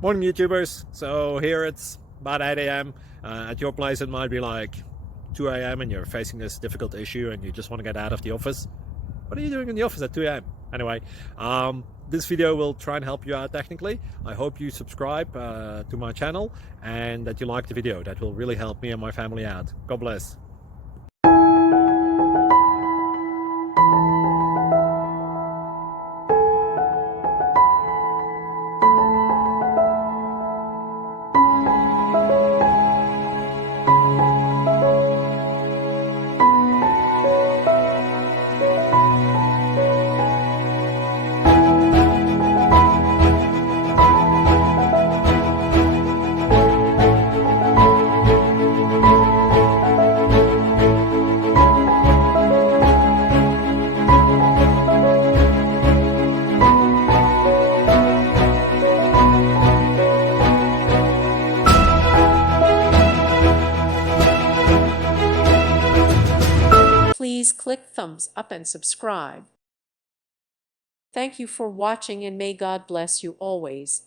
Morning YouTubers. So here it's about 8 a.m. At your place it might be like 2 a.m. and you're facing this difficult issue and you just want to get out of the office. What are you doing in the office at 2 a.m.? Anyway, this video will try and help you out technically. I hope you subscribe to my channel and that you like the video. That will really help me and my family out. God bless. Please click thumbs up and subscribe. Thank you for watching and may God bless you always.